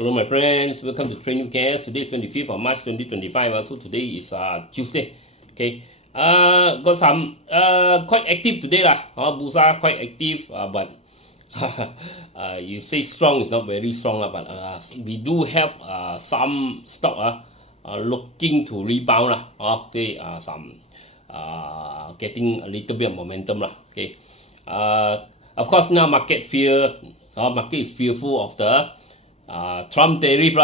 Hello my friends, welcome to Training KS. Today is 25th of March 2025. So today is Tuesday. Okay. Got some quite active today lah. Bursa quite active, but you say strong is not very strong lah. But we do have some stock looking to rebound lah. Okay. Some getting a little bit of momentum lah. Okay. Of course now market is fearful of the Trump tariff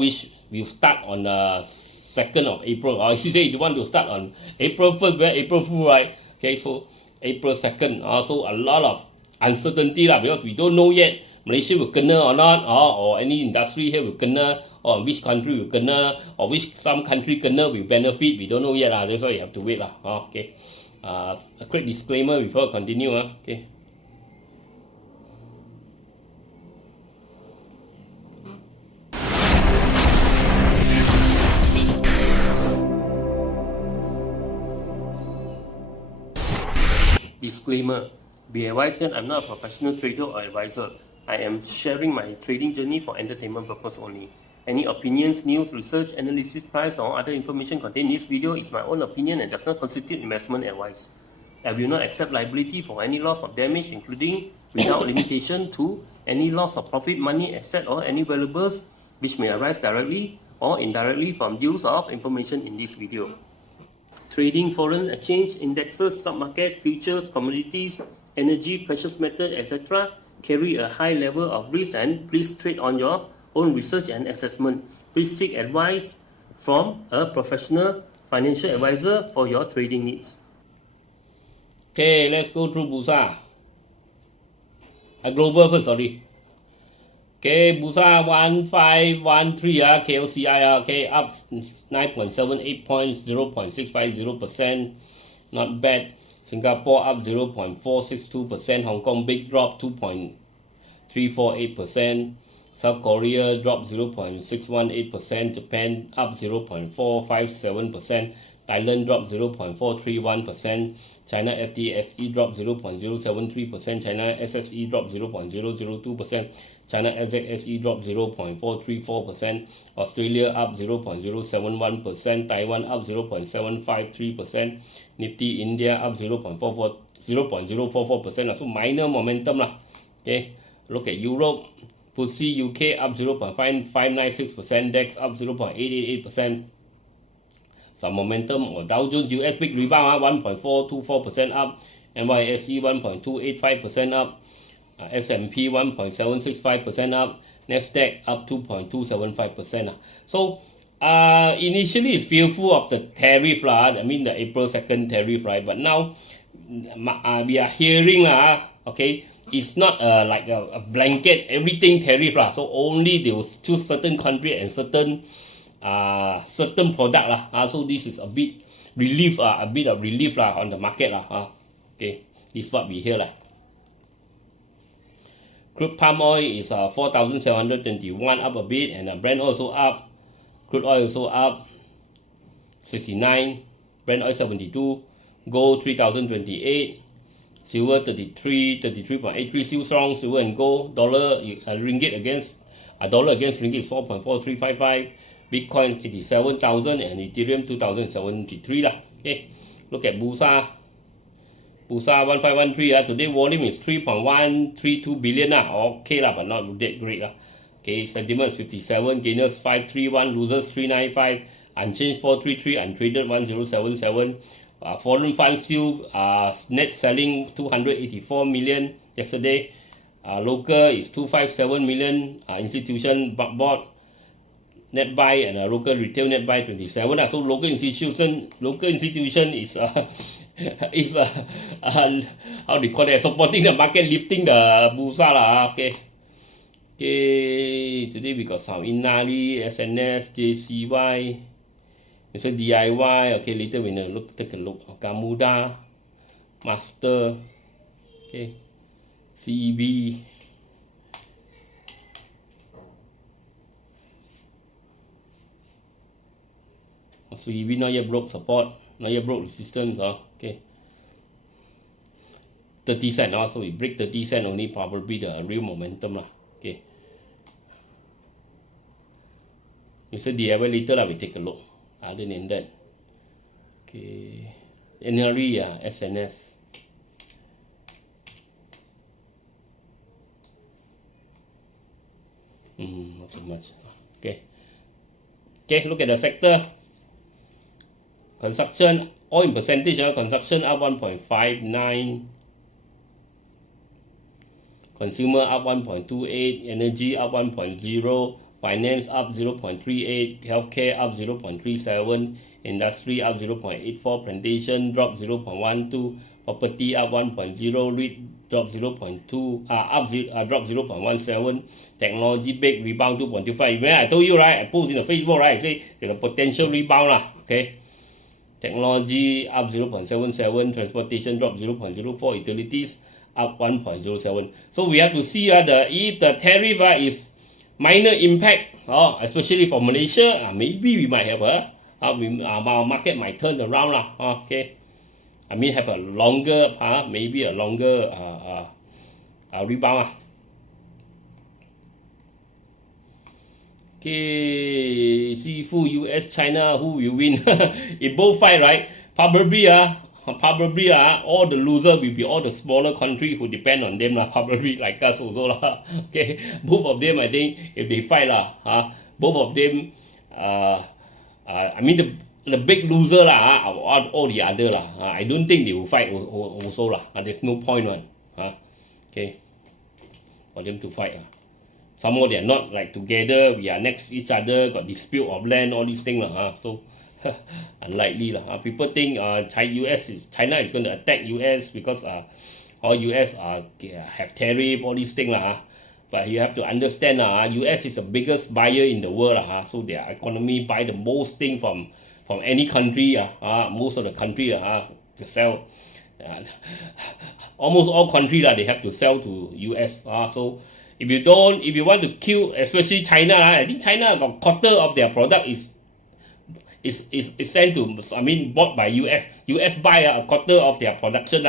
which will start on the 2nd of April. If you say you want to start on April 1st, where April Fool, right? Okay, so April 2nd. So a lot of uncertainty because we don't know yet Malaysia will kena or not, or any industry here will kena, or which country will kena, or which some country kena will benefit. We don't know yet. That's why you have to wait. Okay. A quick disclaimer before I continue. Okay. Disclaimer. Be advised that I'm not a professional trader or advisor. I am sharing my trading journey for entertainment purpose only. Any opinions, news, research, analysis, price, or other information contained in this video is my own opinion and does not constitute investment advice. I will not accept liability for any loss or damage, including, without limitation to, any loss of profit, money, asset, or any valuables which may arise directly or indirectly from use of information in this video. Trading foreign exchange, indexes, stock market, futures, commodities, energy, precious metal, etc. carry a high level of risk, and please trade on your own research and assessment. Please seek advice from a professional financial advisor for your trading needs. Okay, let's go through Bursa. Global first, sorry. Okay, Bursa 1513 KLSE okay, up 9.78 points, 0.650%, not bad. Singapore up 0.462%, Hong Kong big drop 2.348%, South Korea drop 0.618%, Japan up 0.457%, Thailand drop 0.431%, China FTSE drop 0.073%, China SSE drop 0.002%, China ATECH drop 0.434%, Australia up 0.071%, Taiwan up 0.753%, Nifty India up 0.044%. So minor momentum lah. Okay, look at Europe. FTSE UK up 0.596%, DAX up 0.888%. Some momentum. Or Dow Jones US big rebound 1.424% up, NYSE 1.285% up, S&P 1.765% up, NESTCON up 2.275%. So initially it's fearful of the tariff I mean the April 2nd tariff, right? But now we are hearing okay, it's not like a blanket everything tariff so only they will choose certain country and certain product so this is a bit relief a bit of relief on the market okay, this is what we hear Crude palm oil is 4,721 up a bit, and Brent oil also up, crude oil also up 69, Brent oil 72, gold 3,028, silver 33.83, still strong, silver and gold. Dollar ringgit against ringgit 4.4355, Bitcoin 87,000, and Ethereum 2,073 Okay, look at Bursa 1513 today volume is 3.132 billion okay but not that great Okay, sentiment is 57, gainers 531, losers 395, unchanged 433, untraded 1077. Foreign funds still net selling 284 million yesterday. Local is 257 million. Institution bought net buy, and local retail net buy 27. So local institution is how do you call it? Supporting the market, lifting the Bursa Okay. Okay, today we got some Inari, SNS, JCY, it's a DIY. Okay, later we take a look. GAMUDA, Master, okay, CEB. So EV not yet broke support, not yet broke resistance. Okay, 30 cents. So we break 30 cents only, probably the real momentum. Okay. You say DIY later lah, we take a look. Other than that, okay, NRE SNS. Not so much. Okay. Okay, look at the sector. Construction, all in percentage, construction up 1.59, consumer up 1.28, energy up 1.0, finance up 0.38, healthcare up 0.37, industry up 0.84, plantation drop 0.12, property up 1.0, REIT drop 0.2, drop 0.17, technology big rebound 2.25. Remember I told you, right? I posted in the Facebook, right? I say there's a potential rebound lah. Okay. Technology up 0.77, transportation drop 0.04, utilities up 1.07. So we have to see if the tariff is minor impact, especially for Malaysia, maybe we might have our market might turn around lah. Okay. I mean have a longer, maybe a longer rebound. Okay, Sifu, US, China, who will win? If both fight, right? Probably all the loser will be all the smaller countries who depend on them lah. Probably like us also lah. Okay, both of them, I think, if they fight lah, both of them, I mean the big loser lah, all the other lah. I don't think they will fight also lah. There's no point one. Okay, for them to fight. Some more they are not like together. We are next to each other. Got dispute of land, all these things lah. So unlikely lah. People think China is going to attack US because all US have tariff, all these things lah. But you have to understand US is the biggest buyer in the world lah. So their economy buy the most thing from any country most of the country to sell. Almost all countries they have to sell to US. So if you want to kill, especially China, I think China about quarter of their product is sent to, bought by US. US buy a quarter of their production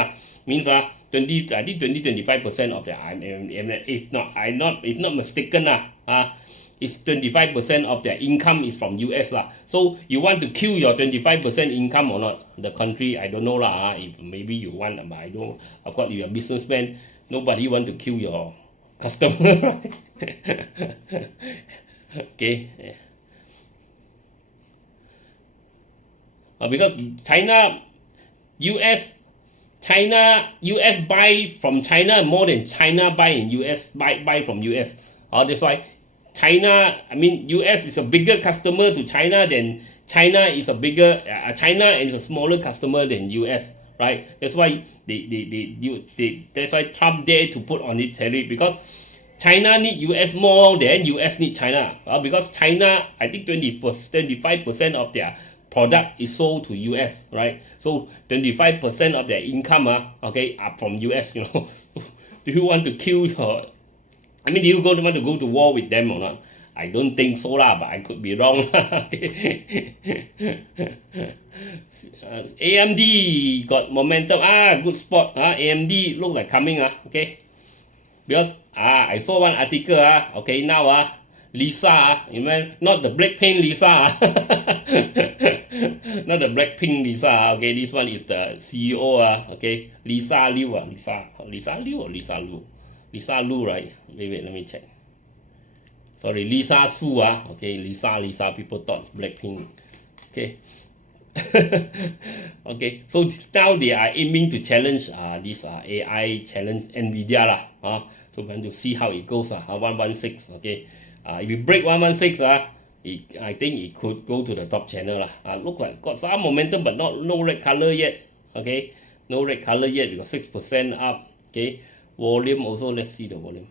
means 20-25% of their, if not mistaken it's 25% of their income is from US lah. So you want to kill your 25% income or not? The country, I don't know lah. If maybe you want, but I don't. Of course, you're a businessman. Nobody want to kill your customer. Okay. Because US buy from China more than China buy in US buy from US. That's why US is a bigger customer to China than China is a smaller customer than US, right? That's why that's why Trump dare to put on it tariff, because China need US more than US need China. Because China, I think 25% of their product is sold to US, right? So 25% of their income are from US. Do you want to kill your? Do you want to go to war with them or not? I don't think so lah, but I could be wrong. AMD got momentum. Good spot. AMD look like coming. Okay. Because I saw one article. Now Lisa, not the Blackpink Lisa. Not the Blackpink Lisa. Okay, this one is the CEO. Okay, Lisa Liu. Lisa Liu or Lisa Liu? Lisa Liu, right? Wait, let me check. Sorry, Lisa Su. Okay, Lisa. People thought Blackpink. Okay. Okay, so now they are aiming to challenge this AI challenge NVIDIA lah. So we want to see how it goes. 116. Okay. If we break 116, I think it could go to the top channel lah. Look like got some momentum, but no red color yet. Okay, no red color yet. We got 6% up. Okay, volume also. Let's see the volume.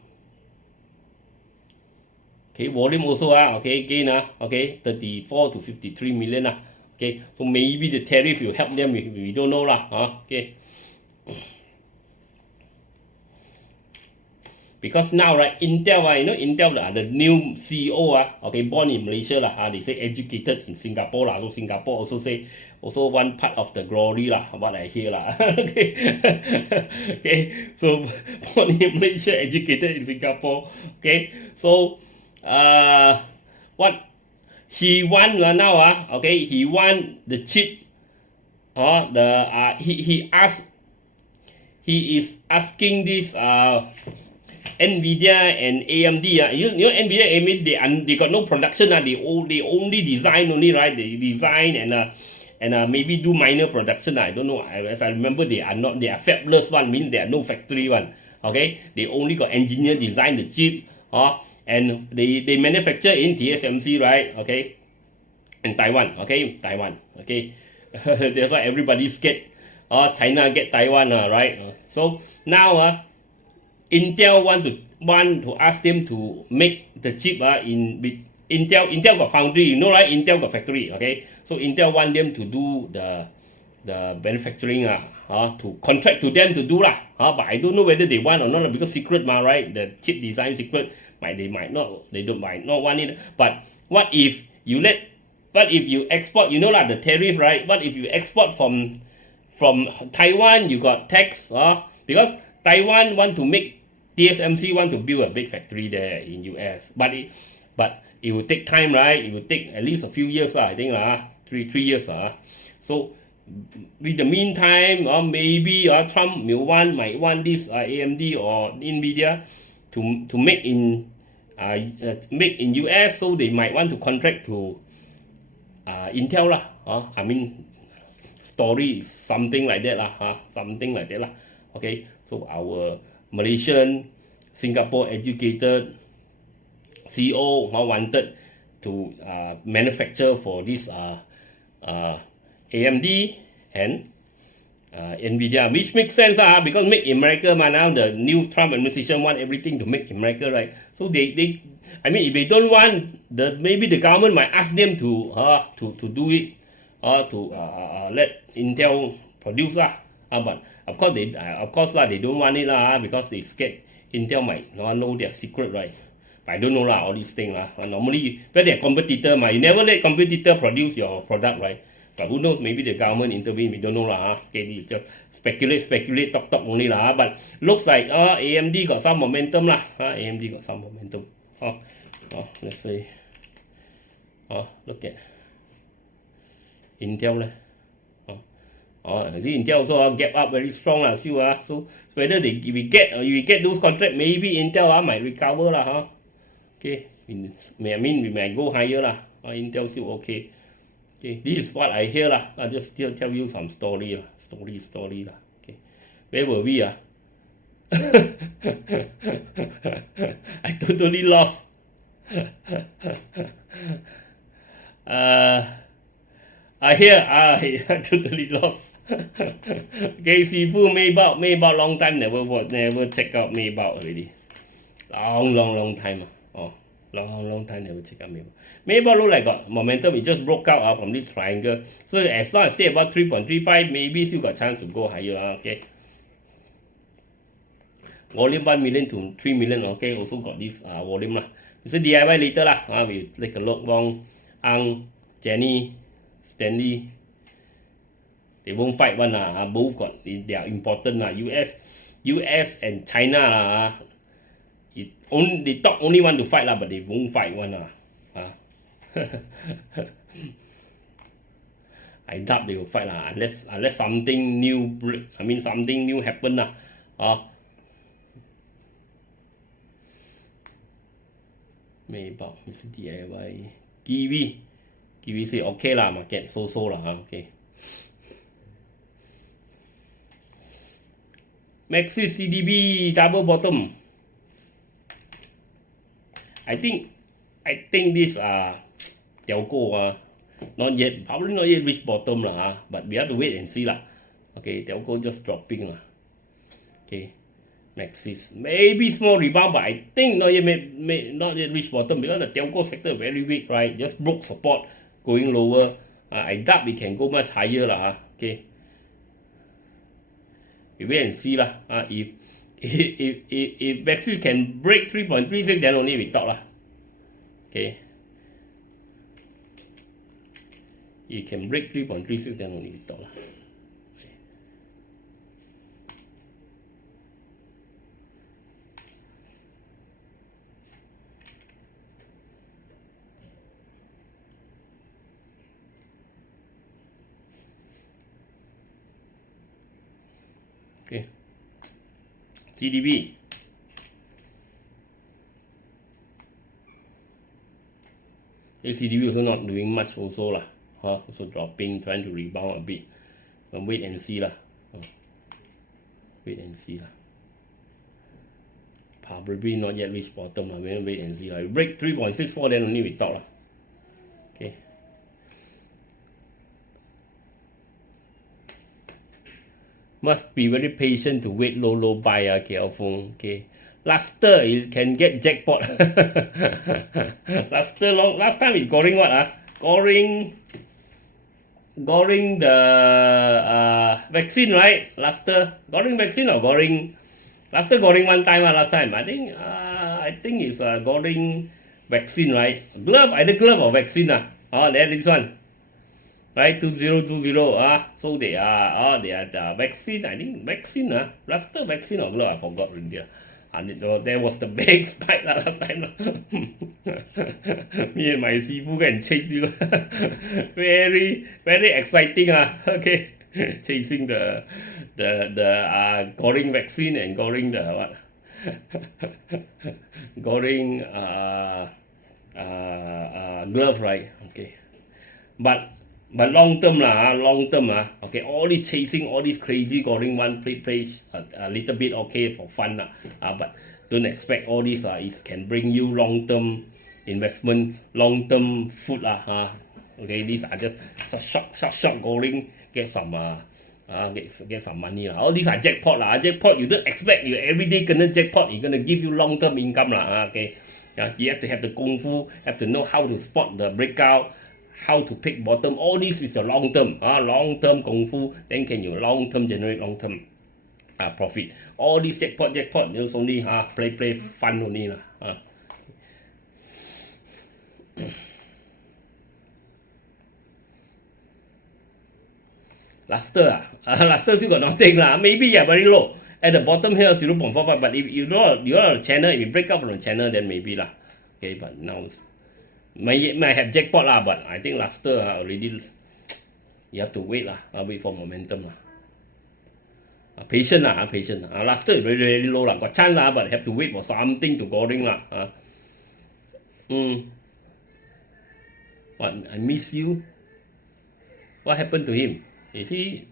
Okay, volume also okay, again okay, 34 to 53 million Okay, so maybe the tariff will help them. We don't know lah. Okay. Because now, right, Intel, Intel, the new CEO, okay, born in Malaysia, they say educated in Singapore, so Singapore also say, one part of the glory, what I hear, okay. Okay, so born in Malaysia, educated in Singapore, okay, so, what he want now okay, he want the chip he is asking this NVIDIA and AMD you know NVIDIA and AMD they got no production they only design only, right? They design and maybe do minor production. I don't know. As I remember, they are fabless one, means they are no factory one. Okay, they only got engineer design the chip, and they manufacture in TSMC, right? Okay, in Taiwan. Okay, Taiwan. Okay, that's why everybody's scared. China get Taiwan, right? So now Intel want to ask them to make the chip in Intel got foundry, you know, right? Intel got factory, okay? So Intel want them to do the manufacturing to contract to them to do but I don't know whether they want or not because secret right? The chip design secret, they might not want it. But what if you export, you know the tariff, right? What if you export from Taiwan, you got tax, because Taiwan want to make TSMC want to build a big factory there in US, but it will take time, right? It will take at least a few years, I think, 3 years. So, with the meantime, maybe Trump might want this AMD or NVIDIA to make in US, so they might want to contract to Intel I mean, story is something like that something like that Okay, so our Malaysian, Singapore educated CEO wanted to manufacture for this AMD and NVIDIA, which makes sense because make in America now the new Trump administration want everything to make in America, right? So they I mean, if they don't want, maybe the government might ask them to do it to let Intel produce but of course they don't want it because they scared Intel might not know their secret, right? I don't know all these things normally when they're competitor you never let competitor produce your product, right? But who knows, maybe the government intervene, we don't know Okay, it's just speculate, talk only but looks like AMD got some momentum AMD got some momentum. Let's see. Look at Intel see Intel also gap up very strong still so whether we get those contract, maybe Intel might recover Okay, we might go higher Intel still okay. Okay, this is what I hear I just tell you some story Okay, where were we I totally lost. I hear I totally lost. Okay, Sifu Maybach long time never check out Maybach already. Long time. Long time never check out Maybach. Maybach look like got momentum. It just broke out from this triangle. So as long as stay about 3.35, maybe still got chance to go higher. Okay. Volume 1 million to 3 million. Okay, also got this volume It's a DIY later we take a look. Wong, Ang, Jenny, Stanley. They won't fight one both got they are important US and China they talk only want to fight but they won't fight one I doubt they will fight unless something new something new happen Maybach, Mr. DIY, Kiwi say okay market so okay. MAXIS CDB double bottom. I think this telco probably not yet reach bottom but we have to wait and see Okay, telco just dropping Okay, MAXIS maybe small rebound, but I think not yet reach bottom because the telco sector very weak, right? Just broke support, going lower. I doubt we can go much higher Okay. We wait and see if MAXIS can break 3.36, then only we talk Okay. It can break 3.36, then only we talk Okay. CDB. CDB also not doing much also lah. Also dropping, trying to rebound a bit. Wait and see lah. Wait and see lah. Probably not yet reach bottom lah. Wait and see lah. Break 3.64 then only we talk lah. Okay. Must be very patient to wait low buy careful. Okay. Luster it can get jackpot. Last time it goring what goring the vaccine, right? Luster goring vaccine or goring Luster goring one time last time. I think it's goring vaccine, right? Glove, either glove or vaccine there this one. Right, 2020 so they are the vaccine, I think vaccine Luster vaccine or glove, I forgot already. And there was the big spike last time. Me and my sifu go and chase you. Very exciting okay. Chasing the goring vaccine and goring the what? Goring glove, right? Okay. But long term okay, all this chasing, all this crazy goring one place a little bit okay for fun but don't expect all this it can bring you long term investment, long term food okay, these are just short goring, get some get some money all these are jackpot jackpot you don't expect you every day gonna jackpot, it's gonna give you long term income okay. You have to have the kung fu, have to know how to spot the breakout, how to pick bottom. All this is a long term kung fu, then can you long term generate long term profit. All this jackpot just only play fun only Luster Luster still got nothing maybe very low at the bottom here 0.45, but if you're on a channel, if you break up from the channel then maybe okay, but now it's might have jackpot but I think Luster already you have to wait wait for momentum patient patient. Luster is very low got chance but have to wait for something to goring What, I miss you? What happened to him? Is he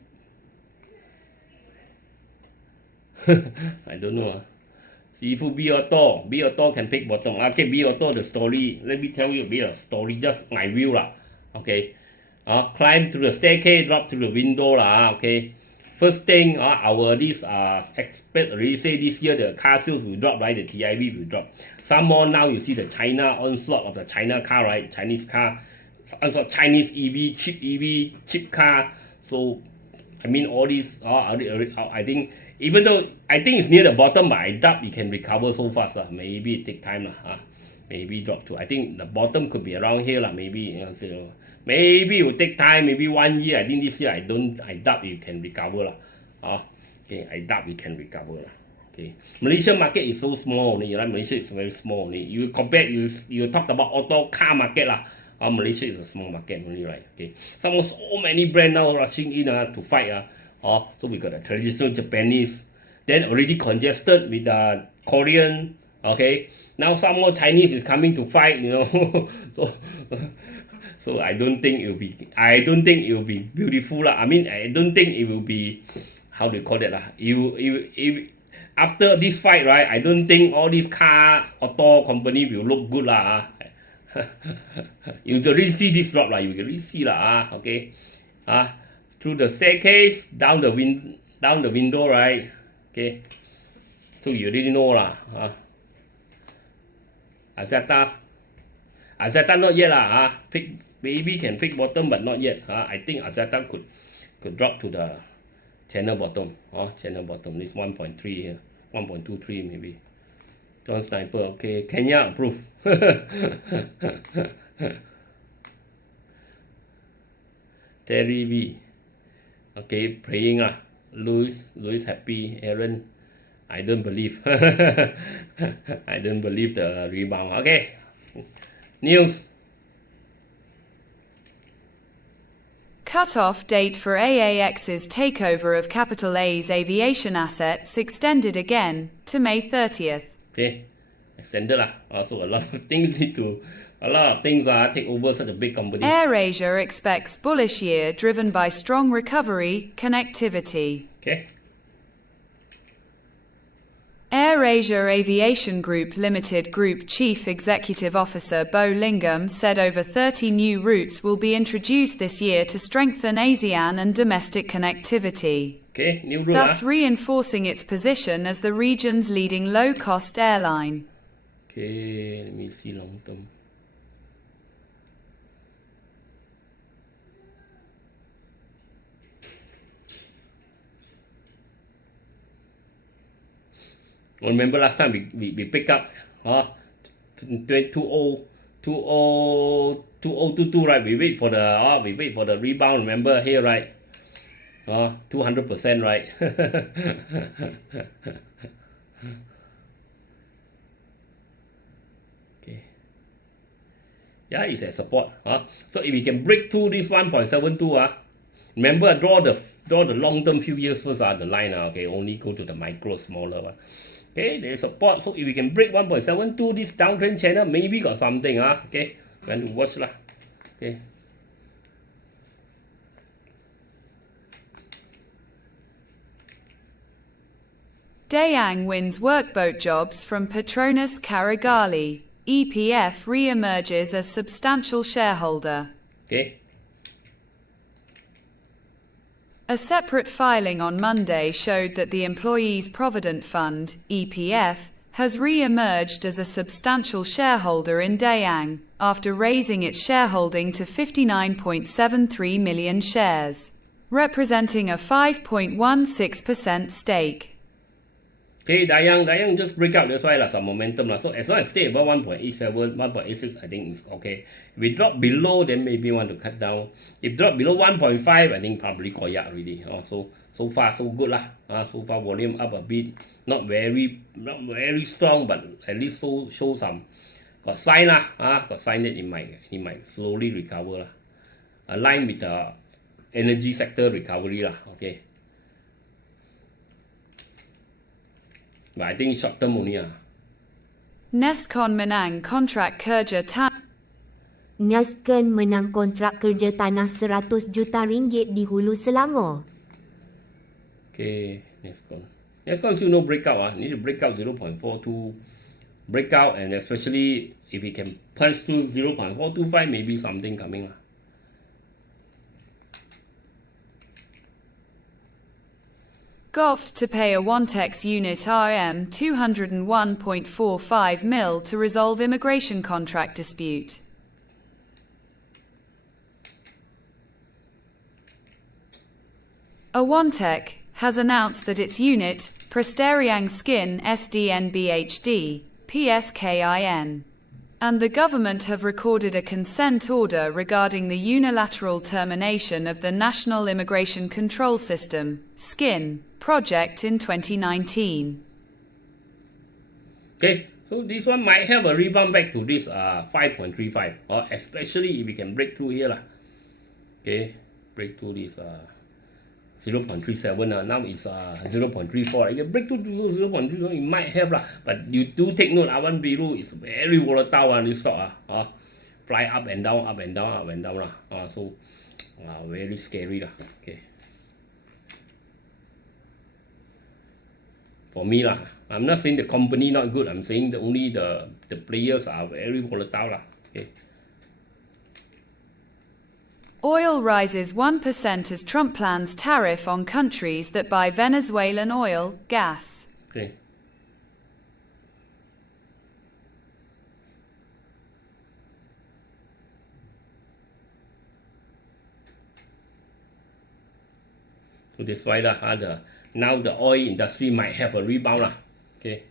I don't know Sifu B auto can pick bottom. Okay, B auto the story. Let me tell you a bit of story, just my view Okay. Climb through the staircase, drop through the window okay. First thing our this expert already say this year the car sales will drop, right? The TIV will drop. Some more now you see the China onslaught of the China car, right? Chinese car, Chinese EV, cheap car. So I mean all these I think, even though I think it's near the bottom, but I doubt it can recover so fast maybe it take time maybe drop to, I think the bottom could be around here maybe maybe it will take time, maybe 1 year. I think this year I doubt it can recover okay, I doubt it can recover okay. Malaysian market is so small only, right? Malaysia is very small only. You compare, you talk about auto car market Malaysia is a small market only, right? Okay, so many brands now rushing in to fight so we got the traditional Japanese, then already congested with the Korean, okay. Now some more Chinese is coming to fight, so I don't think it will be beautiful I mean, I don't think it will be, how do you call that if after this fight, right? I don't think all these car auto company will look good you already see this drop you already see okay. Through the staircase, down the window, right? Okay, so you already know Azata not yet maybe can pick bottom, but not yet I think Azata could drop to the channel bottom channel bottom. This 1.3 here, 1.23 maybe. John Sniper, okay. Kenya approve. Terry V, okay, praying Louis happy. Aaron, I don't believe. I don't believe the rebound. Okay, news. Cut-off date for AAX's takeover of Capital A's aviation assets extended again to May 30th. Okay, extended lah. So a lot of things take over such a big company. AirAsia expects bullish year driven by strong recovery, connectivity. Okay. AirAsia Aviation Group Limited Group Chief Executive Officer Bo Lingam said over 30 new routes will be introduced this year to strengthen ASEAN and domestic connectivity. Okay, new route. Thus reinforcing its position as the region's leading low-cost airline. Okay, let me see long term. Remember last time we pick up 2022, right? We wait for the rebound. Remember here, right? 200%, right? Okay. Yeah, it's a support. So if we can break through this 1.72, remember draw the long-term few years first. The line. Okay, only go to the micro, smaller one. Okay, there's support. So if we can break 1.72, this downtrend channel, maybe got something. Okay, we have to watch lah. Okay. DAYANG wins workboat jobs from Petronas Carigali. EPF re-emerges as substantial shareholder. Okay. A separate filing on Monday showed that the Employees Provident Fund, EPF, has re-emerged as a substantial shareholder in DAYANG, after raising its shareholding to 59.73 million shares, representing a 5.16% stake. Okay, Dayang just break out, that's why some momentum. So as long as stay above 1.87, 1.86, I think it's okay. If we drop below, then maybe want to cut down. If drop below 1.5, I think probably koyak already. So far so good lah. So far volume up a bit, not very strong, but at least show some got sign lah. Got sign that it might slowly recover lah. Align with the energy sector recovery lah. Okay. But I think short term only. NESTCON menang kontrak kerja tanah. NESTCON menang kontrak kerja tanah 100 juta ringgit di Hulu Selangor. Okay, NESTCON still no breakout. Need to break out 0.42 breakout, and especially if we can punch to 0.425, maybe something coming. Goft to pay a Wantex unit RM 201.45 mil to resolve immigration contract dispute. Wantex has announced that its unit, Prasteriang Skin SDNBHD, PSKIN, and the government have recorded a consent order regarding the unilateral termination of the National Immigration Control System, SKIN, project in 2019. Okay, so this one might have a rebound back to this 5.35, or especially if we can break through here lah. Okay, break through this 0.37 now it's 0.34. You can break through to 0.34, it might have lah, but you do take note, Awan Biru is very volatile this stock fly up and down lah. So very scary lah. Okay. For me lah, I'm not saying the company not good. I'm saying that only the players are very volatile lah. Okay. Oil rises 1% as Trump plans tariff on countries that buy Venezuelan oil, gas. Okay. So that's why now the oil industry might have a rebound lah. Okay.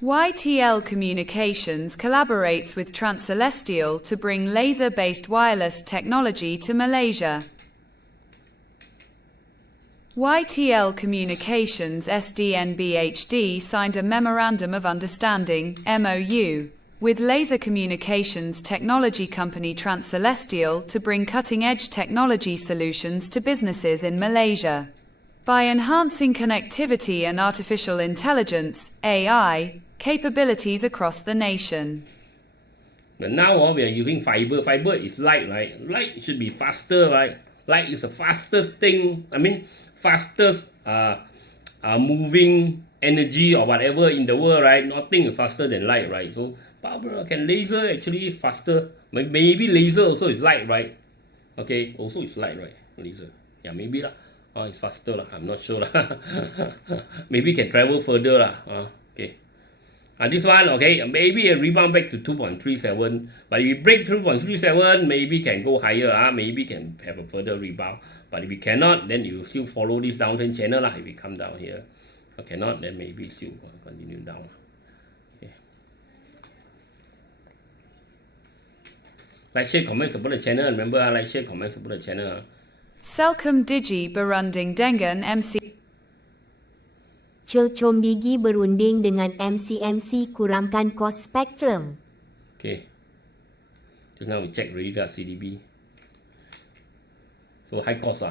YTL Communications collaborates with Transcelestial to bring laser-based wireless technology to Malaysia. YTL Communications SDNBHD signed a Memorandum of Understanding (MOU) with laser communications technology company Transcelestial to bring cutting-edge technology solutions to businesses in Malaysia. By enhancing connectivity and artificial intelligence, AI, capabilities across the nation. But now we are using fiber. Fiber is light, right? Light should be faster, right? Light is the fastest thing, fastest moving energy or whatever in the world, right? Nothing is faster than light, right? So power can laser actually faster. Maybe laser also is light, right? Okay, also it's light, right? Laser. Yeah, maybe lah. It's faster lah. I'm not sure lah. Maybe can travel further lah. Okay. This one, okay, maybe a rebound back to 2.37, but if we break 2.37, maybe can go higher, maybe can have a further rebound. But if we cannot, then you still follow this downtrend channel if we come down here. If cannot, then maybe still continue down. Okay. Like, share, comment, support the channel. Remember, like, share, comment, support the channel. Selcom Digi berunding dengan MC. Celcom Digi berunding dengan MCMC kurangkan kos spektrum. Okay. Just now we check already got CDB. So high cost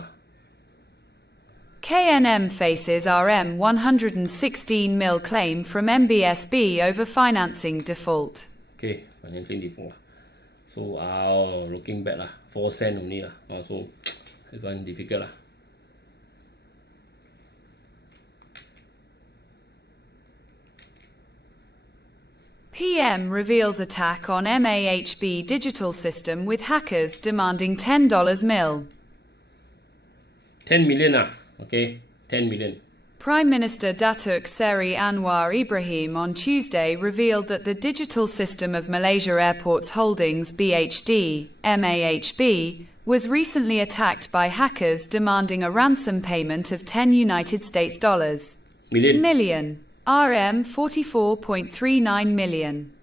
KNM faces RM 116 mil claim from MBSB over financing default. Okay, financing default. So looking back 4 cents only so it's one difficult PM reveals attack on MAHB digital system with hackers demanding $10 mil. 10 million okay, 10 million. Prime Minister Datuk Seri Anwar Ibrahim on Tuesday revealed that the Digital System of Malaysia Airports Holdings BHD, MAHB, was recently attacked by hackers demanding a ransom payment of $10 million. RM 44.39 million.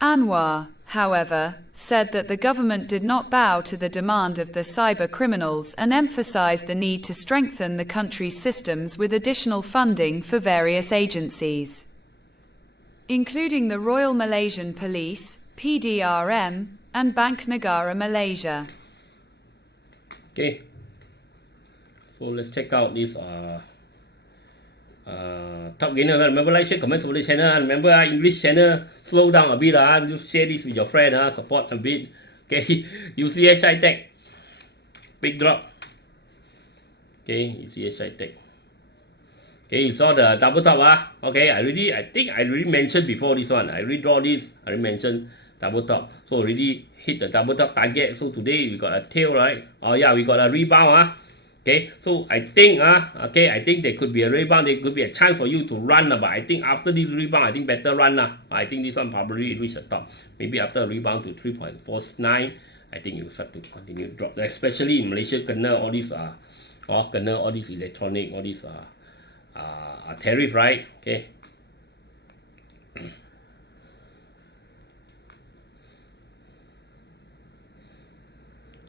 Anwar, however, said that the government did not bow to the demand of the cyber criminals and emphasized the need to strengthen the country's systems with additional funding for various agencies, including the Royal Malaysian Police, PDRM, and Bank Negara Malaysia. Okay, so let's check out this top gainer. Remember, like, share, comment, support the channel. Remember, English channel, slow down a bit. Just share this with your friend. Support a bit. Okay, UCS ATECH, big drop. Okay, UCS ATECH. Okay, you saw the double top. Okay, I think I already mentioned before this one. I already draw this. I already mentioned double top. So already hit the double top target. So today we got a tail, right? Oh yeah, we got a rebound. Okay, so I think I think there could be a rebound, there could be a chance for you to run, but I think after this rebound, I think better run. I think this one probably reach the top. Maybe after a rebound to 3.49, I think you start to continue to drop. Especially in Malaysia, kena all these electronic, all these tariff, right? Okay.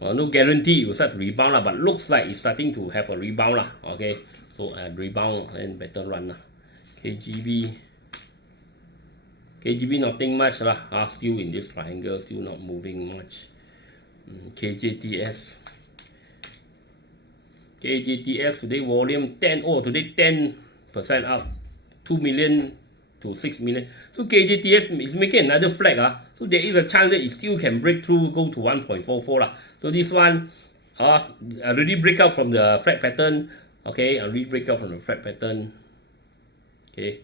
No guarantee it will start to rebound but looks like it's starting to have a rebound okay, so rebound and better run KGB nothing much still in this triangle, still not moving much. KJTS today volume 10, today 10% up, 2 million to 6 million. So KJTS is making another flag so there is a chance that it still can break through, go to 1.44 So this one already break out from the flag pattern. Okay, already break out from the flag pattern. Okay,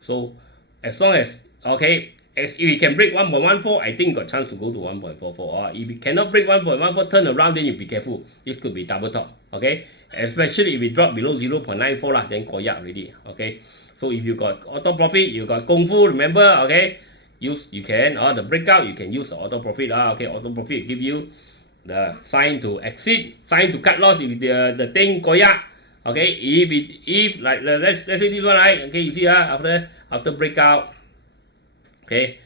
so as long as if it can break 1.14, I think got chance to go to 1.44. Or if it cannot break 1.14, turn around, then you be careful. This could be double top. Okay, especially if it drop below 0.94 then koyak already. Okay, so if you got auto profit, you got kung fu, remember, okay, you can the breakout, you can use the auto profit. Okay, auto profit give you the sign to exit, sign to cut loss if the thing koyak. Okay, if like let's say this one, right? Okay, you see after breakout, okay,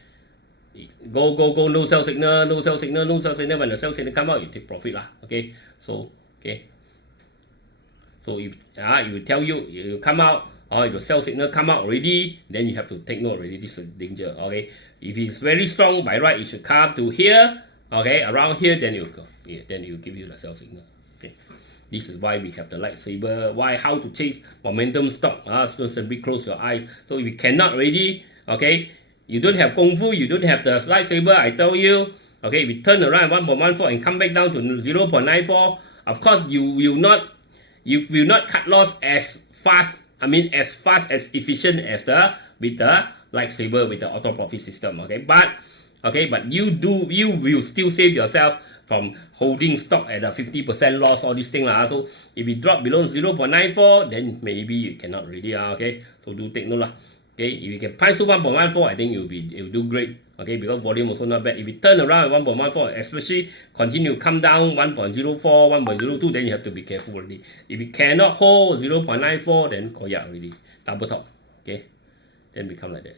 go no sell signal. When the sell signal come out, you take profit Okay, so if it will tell you come out, or if the sell signal come out already, then you have to take note already. This is danger. Okay, if it's very strong, by right it should come to here. Okay, around here, then you go. Yeah, then it will give you the sell signal. Okay, this is why we have the lightsaber. Why? How to chase momentum stock? So simply close your eyes. So if you cannot already, okay, you don't have kung fu, you don't have the lightsaber. I tell you, okay, we turn around 1.14 and come back down to 0.94. Of course, you will not cut loss as fast. I mean, as fast as efficient as with the lightsaber, with the auto profit system. Okay, but you will still save yourself from holding stock at a 50% loss, all these things. So if it drop below 0.94, then maybe you cannot really. Okay, so do take note. Okay, if you can price to 1.14, I think it will do great. Okay, because volume also not bad. If it turn around at 1.14, especially continue come down 1.04, 1.02, then you have to be careful already. If it cannot hold 0.94, then koyak already. Double top. Okay, then become like that.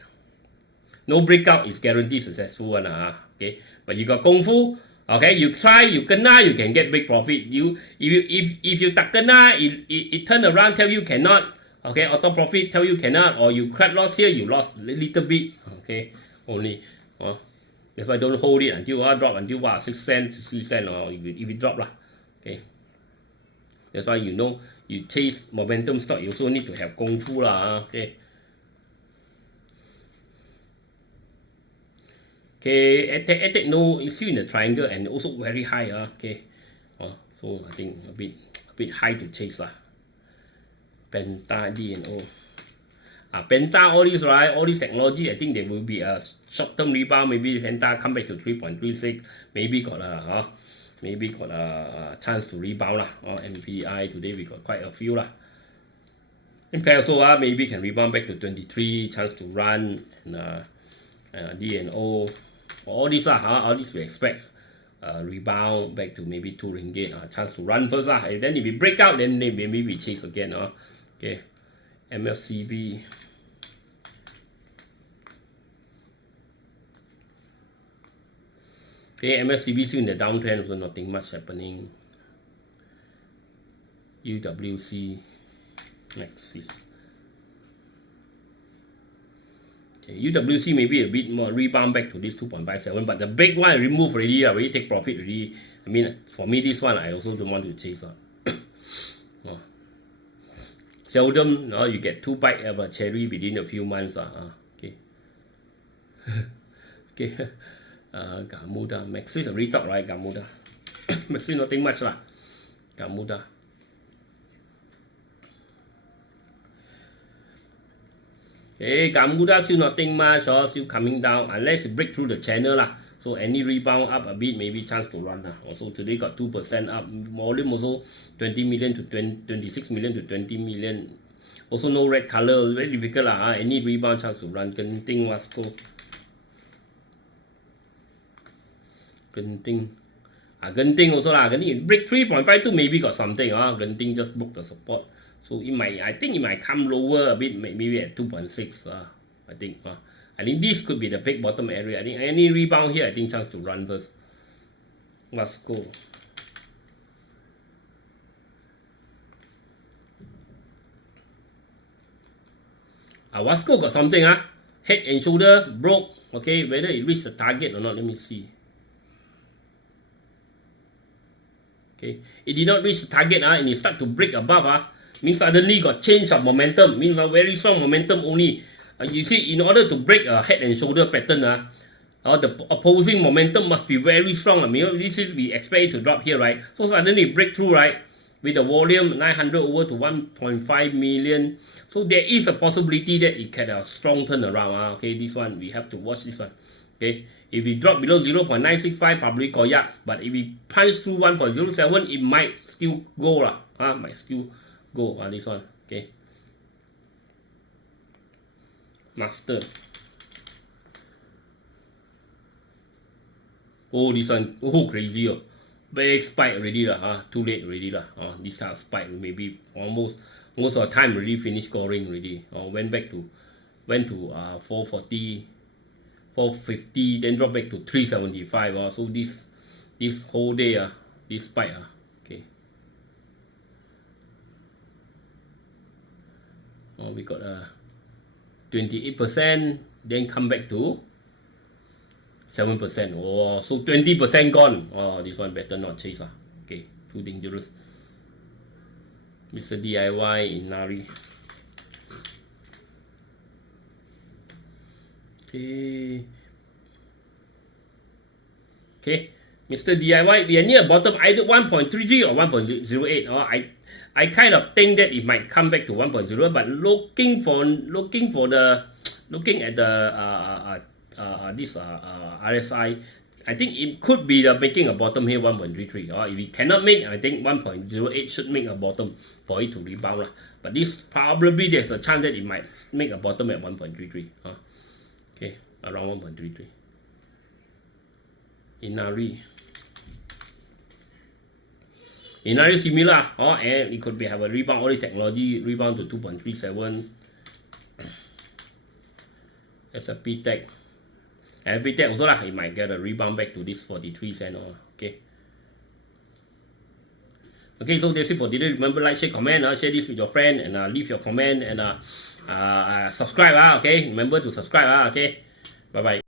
No breakout is guaranteed successful one. Okay, but you got kung fu. Okay, you try, you kena, you can get big profit. If you tak kena, it turn around, tell you cannot. Okay, auto profit tell you cannot, or you cut loss here, you lost a little bit. Okay, only. That's why don't hold it until drop until 6 cents, 3 cents, or if it drop lah. Okay. That's why you chase momentum stock, you also need to have kung fu lah. Okay. Okay, ATECH no, it's still in the triangle and also very high. Okay. So I think a bit high to chase lah. Penta, D&O. Penta, all this, right? All this technology, I think there will be a short-term rebound. Maybe Penta come back to 3.36. Maybe got a chance to rebound lah. MPI today we got quite a few lah. MPI also maybe can rebound back to 23. Chance to run and D&O. All this all this we expect. Rebound back to maybe 2 ringgit. Chance to run first lah. And then if we break out, then maybe we chase again. Okay. MFCB. Okay, MFCB still in the downtrend, so nothing much happening. UWC, MAXIS. Okay, UWC maybe a bit more rebound back to this 2.57, but the big one remove already take profit already. I mean, for me, this one I also don't want to chase. Seldom you get 2 bites of a cherry within a few months. Okay. Okay. GAMUDA, MAXIS already talked, right? GAMUDA. MAXIS nothing much lah. GAMUDA. Okay, GAMUDA still nothing much, still coming down unless it break through the channel lah. So any rebound up a bit, maybe chance to run lah. Also today got 2% up. Volume also 20 million to 26 million to 20 million. Also no red color, very difficult lah. Any rebound chance to run. Genting, Wasco. Genting. Genting also lah. Genting break 3.52 maybe got something. Genting just broke the support. So I think it might come lower a bit, maybe at 2.6. I think. I think this could be the big bottom area. I think any rebound here, I think chance to run first. Let's go. Wasco got something. Head and shoulder broke. Okay, whether it reached the target or not, let me see. Okay, it did not reach the target and it start to break above. Means suddenly got change of momentum. Means a very strong momentum only. You see, in order to break a head and shoulder pattern, the opposing momentum must be very strong. I mean, this is we expect it to drop here, right? So suddenly break through, right? With the volume 900 over to 1.5 million. So there is a possibility that it can have a strong turnaround. Okay, this one, we have to watch this one. Okay, if it drop below 0.965, probably koyak. But if it punch through 1.07, it might still go. Might still go. This one. Okay. Master. Oh, this one. Oh, crazy. Big spike already. Too late already. This type of spike, maybe most of the time already finished scoring already. Went to 440, 450, then drop back to 375. So this whole day, this spike. Okay. we got 28%, then come back to 7%. Oh, so 20% gone. Oh, this one better not chase. Okay, too dangerous. Mr. DIY in Nari. Okay, Mr. DIY, we are near bottom either 1.33 or 1.08. I kind of think that it might come back to 1.0, but looking at the this RSI, I think it could be making a bottom here 1.33. If it cannot make, I think 1.08 should make a bottom for it to rebound. But this probably there's a chance that it might make a bottom at 1.33. Okay, around 1.33. Inari similar, and it could be have a rebound. All the technology rebound to 2.37. S&P Tech, every tech also lah. It might get a rebound back to this 43 cent. Okay. Okay, so that's it for today. Remember, like, share, comment, share this with your friend, and leave your comment and subscribe. Okay, remember to subscribe. Okay, bye bye.